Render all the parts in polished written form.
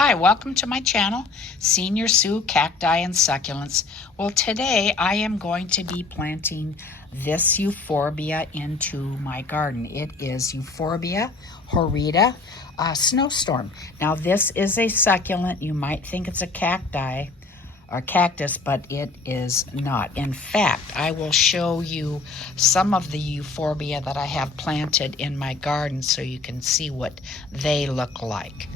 Hi, welcome to my channel, Senior Sue Cacti and Succulents. Well, today I am going to be planting this euphorbia into my garden. It is Euphorbia Horrida snowstorm. Now, this is a succulent. You might think it's a cacti or cactus, but it is not. In fact, I will show you some of the euphorbia that I have planted in my garden so you can see what they look like.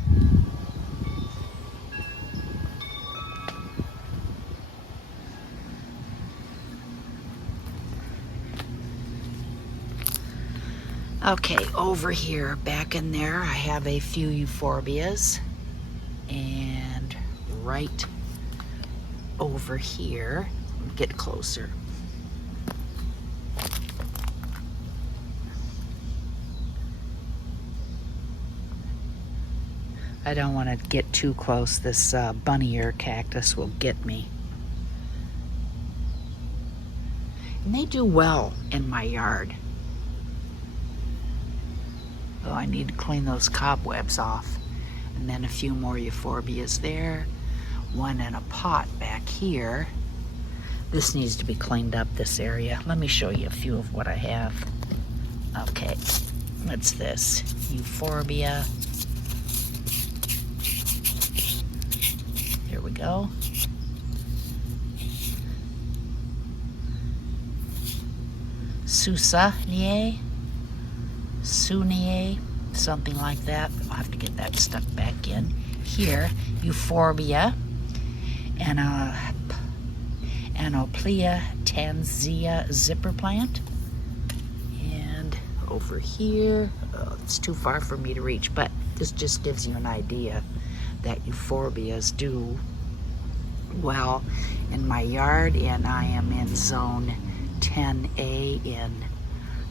Okay, over here, back in there, I have a few euphorbias, and right over here, get closer. I don't want to get too close. This bunny ear cactus will get me. And they do well in my yard. Oh, I need to clean those cobwebs off. And then a few more euphorbias there. One in a pot back here. This needs to be cleaned up, this area. Let me show you a few of what I have. Okay, what's this? Euphorbia. Here we go. Succulent. Sunier, something like that. I'll have to get that stuck back in. Here, Euphorbia, Anoplea tanzia zipper plant. And over here, oh, it's too far for me to reach, but this just gives you an idea that euphorbias do well in my yard, and I am in zone 10A in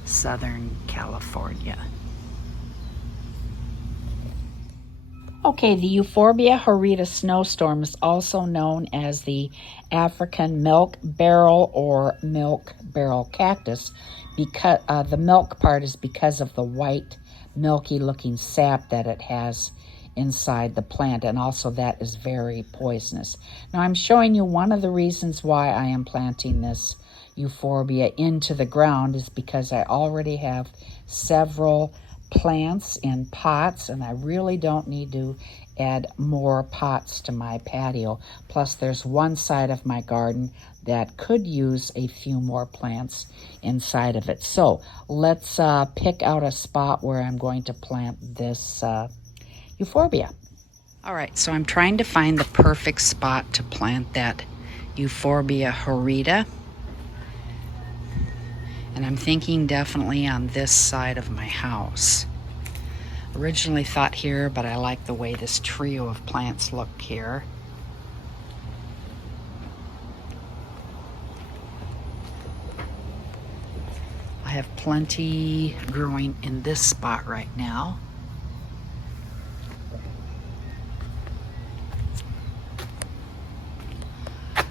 Southern California. Okay, the Euphorbia Horrida snowstorm is also known as the African milk barrel or milk barrel cactus, because the milk part is because of the white milky looking sap that it has inside the plant, and also that is very poisonous. Now I'm showing you one of the reasons why I am planting this euphorbia into the ground is because I already have several plants in pots, and I really don't need to add more pots to my patio. Plus there's one side of my garden that could use a few more plants inside of it. So let's pick out a spot where I'm going to plant this euphorbia. All right, so I'm trying to find the perfect spot to plant that Euphorbia Horrida. And I'm thinking definitely on this side of my house. Originally thought here, but I like the way this trio of plants look here. I have plenty growing in this spot right now.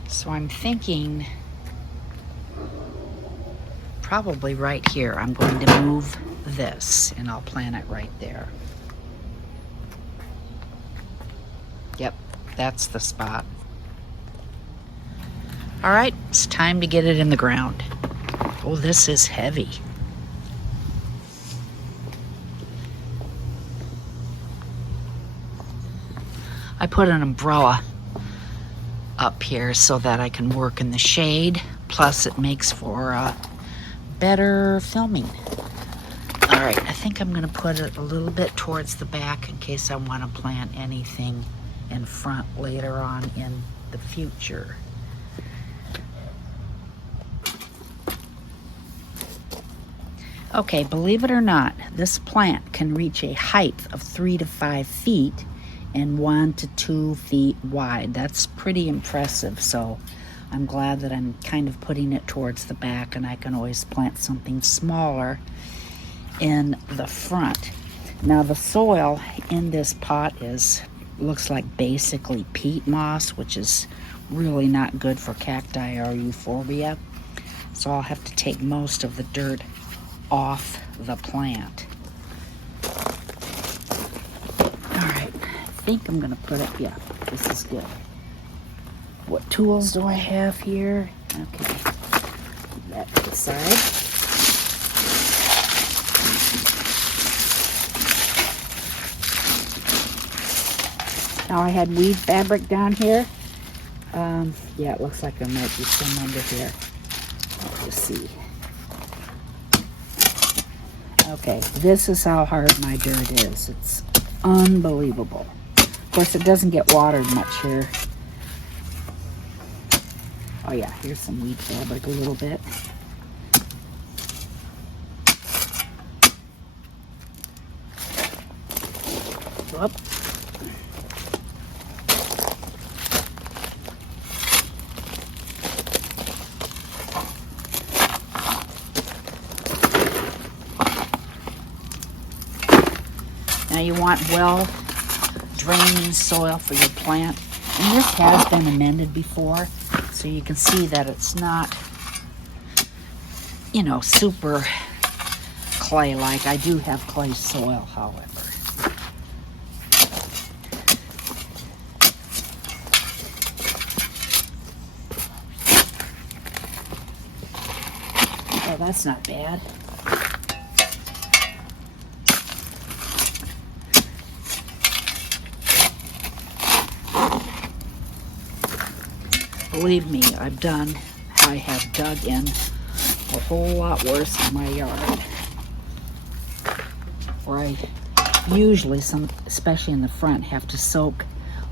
So I'm thinking probably right here. I'm going to move this and I'll plant it right there. Yep, that's the spot. All right, it's time to get it in the ground. Oh, this is heavy. I put an umbrella up here so that I can work in the shade. Plus it makes for better filming. All right, I think I'm gonna put it a little bit towards the back in case I wanna plant anything in front later on in the future. Okay, believe it or not, this plant can reach a height of 3 to 5 feet and 1 to 2 feet wide. That's pretty impressive, so I'm glad that I'm kind of putting it towards the back, and I can always plant something smaller in the front. Now the soil in this pot looks like basically peat moss, which is really not good for cacti or euphorbia. So I'll have to take most of the dirt off the plant. All right, think I'm going to put it, yeah, this is good. What tools do I have here? Okay, keep that to the side. Now I had weed fabric down here. Yeah, it looks like there might be some under here. Let's just see. Okay, this is how hard my dirt is. It's unbelievable. Of course, it doesn't get watered much here. Oh yeah, here's some weed fabric a little bit. Whoop. Now you want well-draining soil for your plant. And this has been amended before, so you can see that it's not, you know, super clay-like. I do have clay soil, however. Oh, that's not bad. Believe me, I have dug in a whole lot worse in my yard. Where I usually, especially in the front, have to soak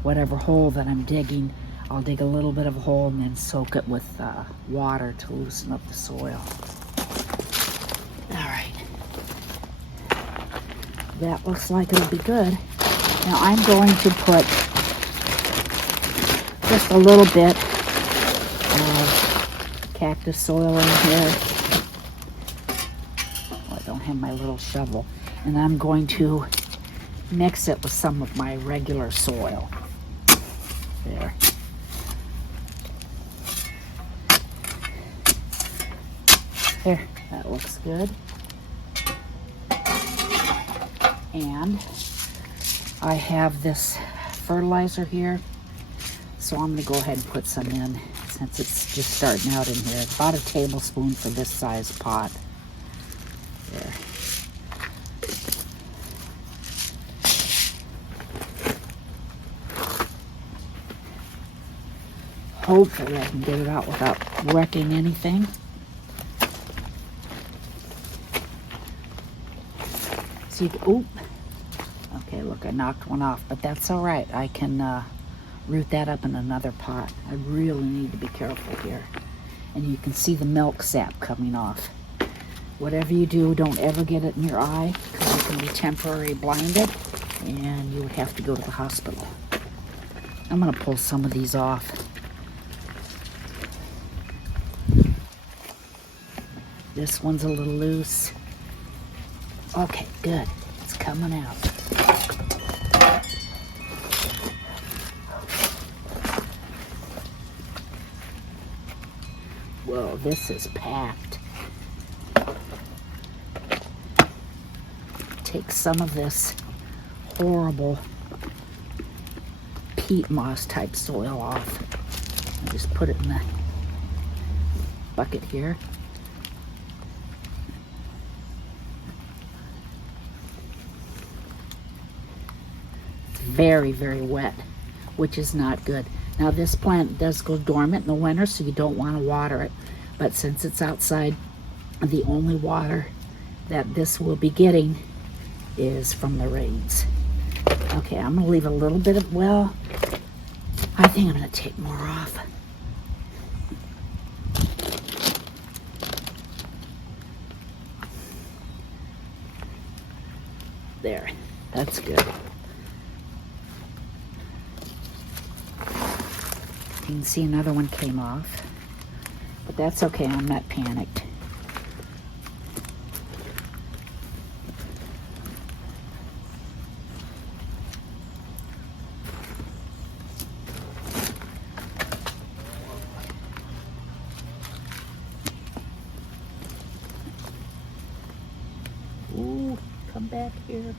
whatever hole that I'm digging. I'll dig a little bit of a hole and then soak it with water to loosen up the soil. All right. That looks like it'll be good. Now I'm going to put just a little bit cactus soil in here. Oh, I don't have my little shovel. And I'm going to mix it with some of my regular soil. There. There, that looks good. And I have this fertilizer here, so I'm going to go ahead and put some in since it's just starting out in here. About a tablespoon for this size pot. There. Hopefully I can get it out without wrecking anything. See, oop. Okay, look, I knocked one off, but that's all right. I can root that up in another pot. I really need to be careful here. And you can see the milk sap coming off. Whatever you do, don't ever get it in your eye, because you can be temporarily blinded and you would have to go to the hospital. I'm going to pull some of these off. This one's a little loose. Okay, good. It's coming out. Whoa, this is packed. Take some of this horrible peat moss type soil off. I just put it in the bucket here. Very, very wet, which is not good. Now this plant does go dormant in the winter, so you don't want to water it. But since it's outside, the only water that this will be getting is from the rains. Okay, I'm going to leave a little bit of, well, I think I'm going to take more off. There, that's good. You can see another one came off, but that's okay, I'm not panicked. Ooh, come back here.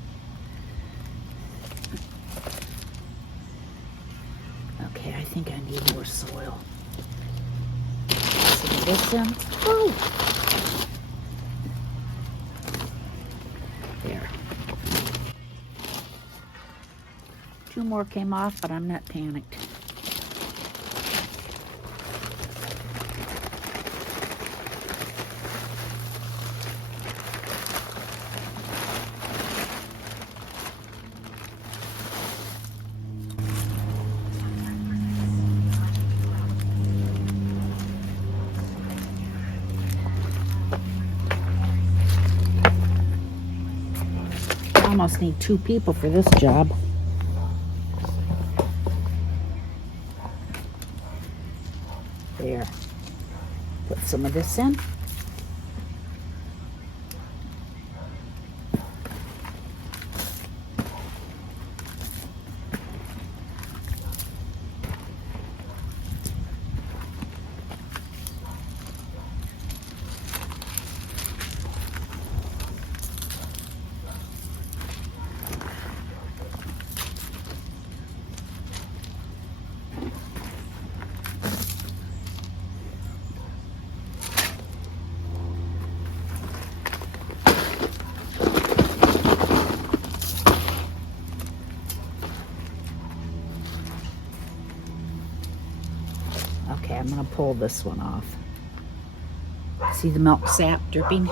Okay, I think I need more soil. So this in. Woo! There. 2 more came off, but I'm not panicked. Almost need 2 people for this job. There. Put some of this in. Okay, I'm going to pull this one off. See the milk sap dripping?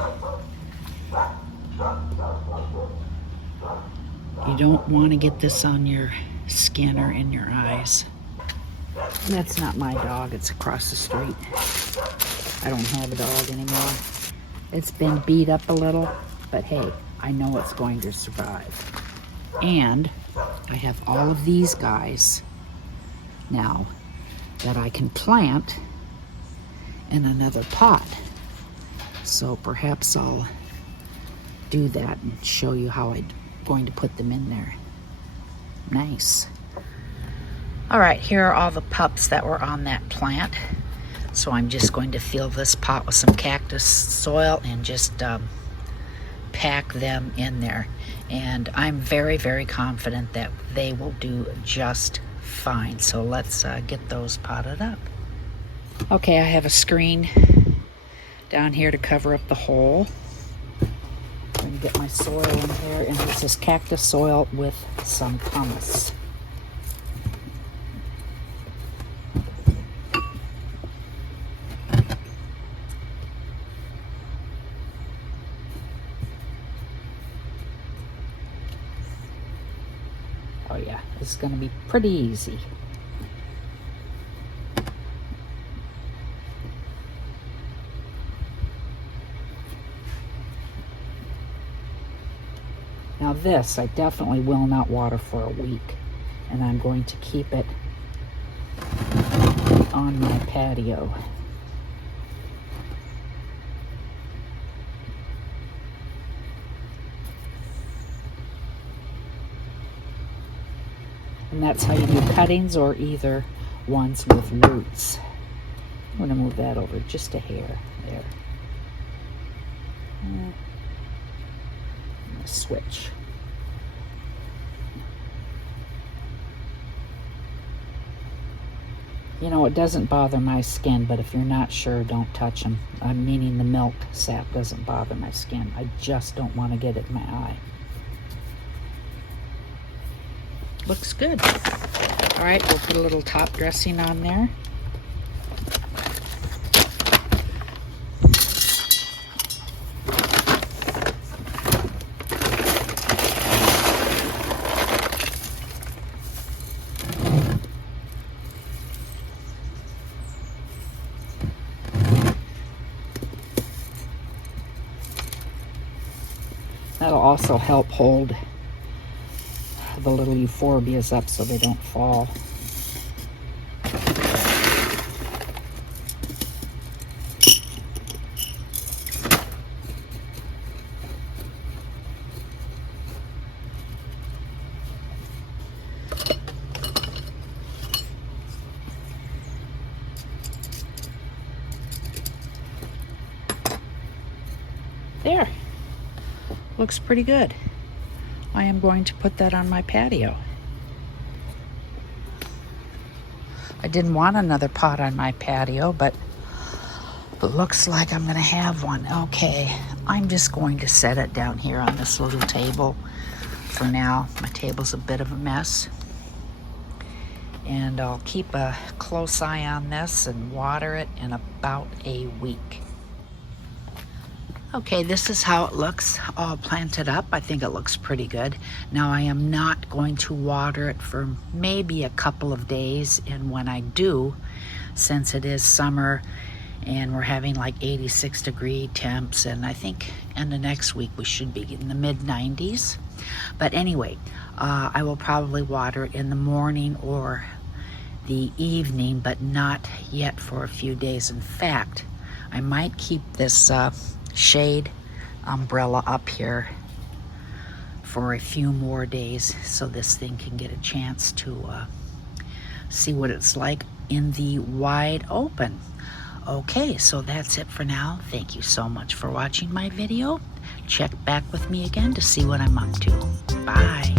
You don't want to get this on your skin or in your eyes. That's not my dog, it's across the street. I don't have a dog anymore. It's been beat up a little, but hey, I know it's going to survive. And I have all of these guys now that I can plant in another pot. So perhaps I'll do that and show you how I'm going to put them in there. Nice. All right, here are all the pups that were on that plant. So I'm just going to fill this pot with some cactus soil and just pack them in there. And I'm very, very confident that they will do just fine. So let's get those potted up. Okay, I have a screen down here to cover up the hole. I'm going to get my soil in there, and this is cactus soil with some pumice. Oh yeah, this is going to be pretty easy. Now this, I definitely will not water for a week, and I'm going to keep it on my patio. And that's how you do cuttings, or either ones with roots. I'm going to move that over just a hair there. I'm going to switch. You know, it doesn't bother my skin, but if you're not sure, don't touch them. I'm meaning the milk sap doesn't bother my skin. I just don't want to get it in my eye. Looks good. All right, we'll put a little top dressing on there. That'll also help hold the little euphorbias up so they don't fall. There. Looks pretty good. I am going to put that on my patio. I didn't want another pot on my patio, but it looks like I'm gonna have one. Okay, I'm just going to set it down here on this little table for now. My table's a bit of a mess. And I'll keep a close eye on this and water it in about a week. Okay, this is how it looks all planted up. I think it looks pretty good. Now I am not going to water it for maybe a couple of days, and when I do, since it is summer and we're having like 86-degree temps, and I think in the next week we should be in the mid-90s. But anyway, I will probably water it in the morning or the evening, but not yet for a few days. In fact, I might keep this shade umbrella up here for a few more days so this thing can get a chance to see what it's like in the wide open. Okay, so that's it for now. Thank you so much for watching my video. Check back with me again to see what I'm up to. Bye.